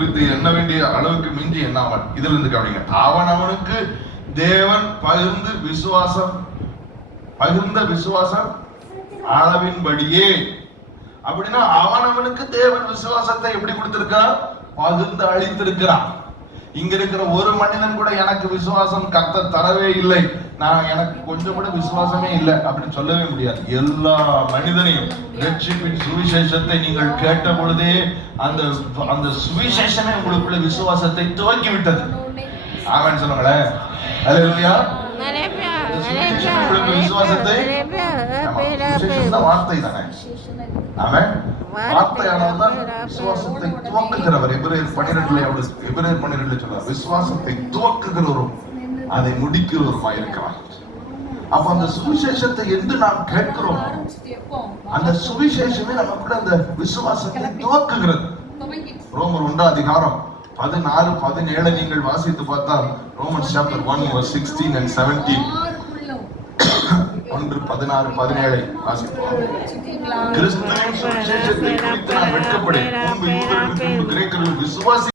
குறித்து எண்ண வேண்டிய அளவுக்கு மிஞ்சி எண்ணாமல் இதுல இருந்து கவனிங்க. அவன் அவனுக்கு தேவன் பகிர்ந்து விசுவாசம் பகிர்ந்த விசுவாசம் அளவின்படியே. அப்படின்னா அவன் அவனுக்கு தேவன் விசுவாசத்தை எப்படி கொடுத்திருக்கிறான் பகிர்ந்து அழித்திருக்கிறான் இங்க இருக்கிற ஒரு மனிதன் கூட எனக்கு விசுவாசம் கத்த தரவே இல்லை. நான் எனக்கு கொஞ்சம் கூட விசுவாசமே இல்லை அப்படின்னு சொல்லவே முடியாது. எல்லா மனிதனையும் ரட்சிப்பின் சுவிசேஷத்தை நீங்கள் கேட்ட பொழுதே அந்த அந்த சுவிசேஷமே உங்களுக்குள்ள விசுவாசத்தை துவக்கி விட்டது ஆமென் சொல்லுங்களேன் உங்களுக்கு விசுவாசத்தை வார்த்தை தானே. ஆமென். வார்த்தையானவர் தான் விசுவாசத்தை துவக்குகிறவர். எபிரேயர் பன்னிரெண்டுல அவரு பன்னிரெண்டுல சொல்றார். விசுவாசத்தை துவக்குகிறவரும் அதை முடிக்கிறவருமா இருக்கிறார்? அப்ப அந்த சுவிசேஷத்தை என்று நாம் கேட்கிறோம் அந்த சுவிசேஷமே நமக்குள்ள அந்த விசுவாசத்தை துவக்குகிறது. ரோமர் ஒன்றாம் அதிகாரம் பதினாறு பதினேழு நீங்கள் வாசித்து பார்த்தால் Roman chapter one sixteen and seventeen ஒன்று பதினாறு பதினேழை வாசிப்போம் கிறிஸ்துவின் சுவிசேஷத்தை குறித்து நான் வெட்கப்படேன் கிரேக்கர்கள் விசுவாசி